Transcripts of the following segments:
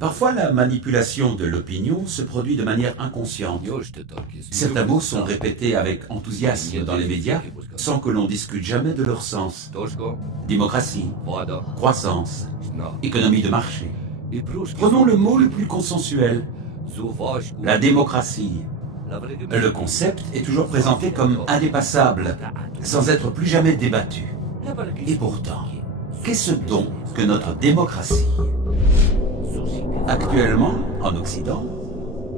Parfois, la manipulation de l'opinion se produit de manière inconsciente. Certains mots sont répétés avec enthousiasme dans les médias, sans que l'on discute jamais de leur sens. Démocratie, croissance, économie de marché. Prenons le mot le plus consensuel, la démocratie. Le concept est toujours présenté comme indépassable, sans être plus jamais débattu. Et pourtant, qu'est-ce donc que notre démocratie? Actuellement, en Occident,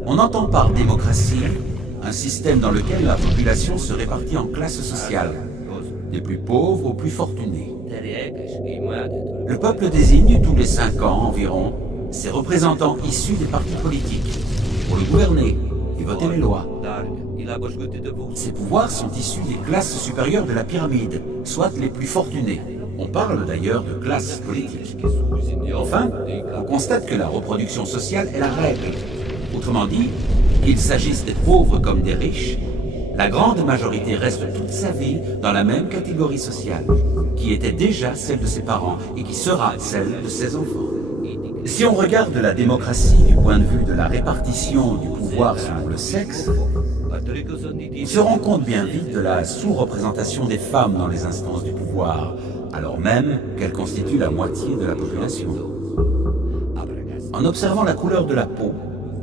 on entend par démocratie un système dans lequel la population se répartit en classes sociales, des plus pauvres aux plus fortunés. Le peuple désigne tous les 5 ans environ ses représentants issus des partis politiques pour le gouverner et voter les lois. Ces pouvoirs sont issus des classes supérieures de la pyramide, soit les plus fortunés. On parle d'ailleurs de classe politique. Enfin, on constate que la reproduction sociale est la règle. Autrement dit, qu'il s'agisse des pauvres comme des riches, la grande majorité reste toute sa vie dans la même catégorie sociale, qui était déjà celle de ses parents et qui sera celle de ses enfants. Si on regarde la démocratie du point de vue de la répartition du pouvoir selon le sexe, on se rend compte bien vite de la sous-représentation des femmes dans les instances du pouvoir, alors même qu'elles constituent la moitié de la population. En observant la couleur de la peau,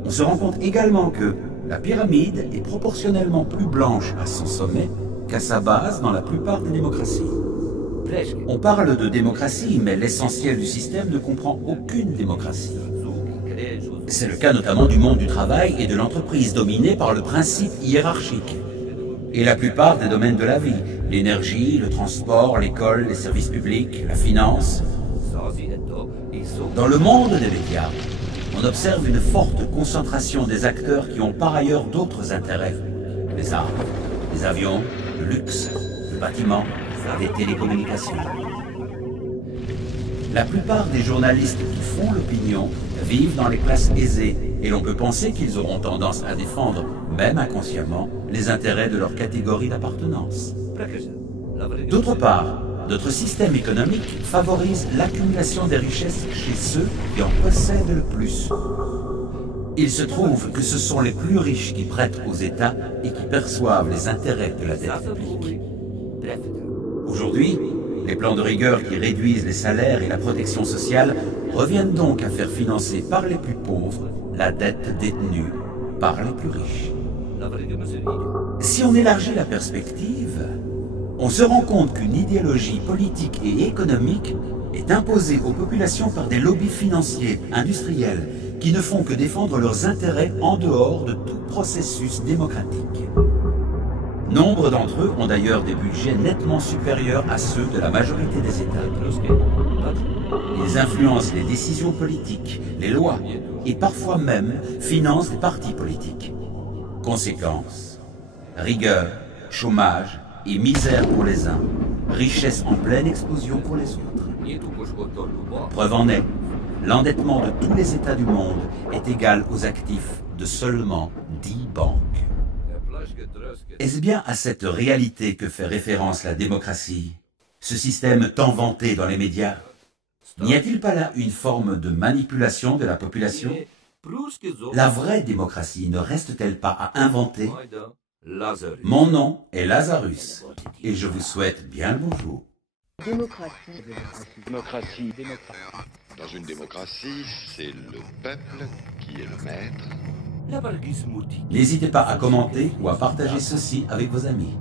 on se rend compte également que la pyramide est proportionnellement plus blanche à son sommet qu'à sa base dans la plupart des démocraties. On parle de démocratie, mais l'essentiel du système ne comprend aucune démocratie. C'est le cas notamment du monde du travail et de l'entreprise, dominé par le principe hiérarchique. Et la plupart des domaines de la vie, l'énergie, le transport, l'école, les services publics, la finance. Dans le monde des médias, on observe une forte concentration des acteurs qui ont par ailleurs d'autres intérêts. Les armes, les avions, le luxe, le bâtiment, les télécommunications. La plupart des journalistes qui font l'opinion vivent dans les classes aisées et l'on peut penser qu'ils auront tendance à défendre, même inconsciemment, les intérêts de leur catégorie d'appartenance. D'autre part, notre système économique favorise l'accumulation des richesses chez ceux qui en possèdent le plus. Il se trouve que ce sont les plus riches qui prêtent aux États et qui perçoivent les intérêts de la dette publique. Aujourd'hui, les plans de rigueur qui réduisent les salaires et la protection sociale reviennent donc à faire financer par les plus pauvres la dette détenue par les plus riches. Si on élargit la perspective, on se rend compte qu'une idéologie politique et économique est imposée aux populations par des lobbies financiers, industriels, qui ne font que défendre leurs intérêts en dehors de tout processus démocratique. Nombre d'entre eux ont d'ailleurs des budgets nettement supérieurs à ceux de la majorité des États. Ils influencent les décisions politiques, les lois, et parfois même financent des partis politiques. Conséquence, rigueur, chômage et misère pour les uns, richesse en pleine explosion pour les autres. Preuve en est, l'endettement de tous les États du monde est égal aux actifs de seulement 10 banques. Est-ce bien à cette réalité que fait référence la démocratie, ce système tant vanté dans les médias? N'y a-t-il pas là une forme de manipulation de la population? La vraie démocratie ne reste-t-elle pas à inventer? Mon nom est Lazarus et je vous souhaite bien le bonjour. Démocratie. Démocratie. Dans une démocratie, c'est le peuple qui est le maître. N'hésitez pas à commenter ou à partager ceci avec vos amis.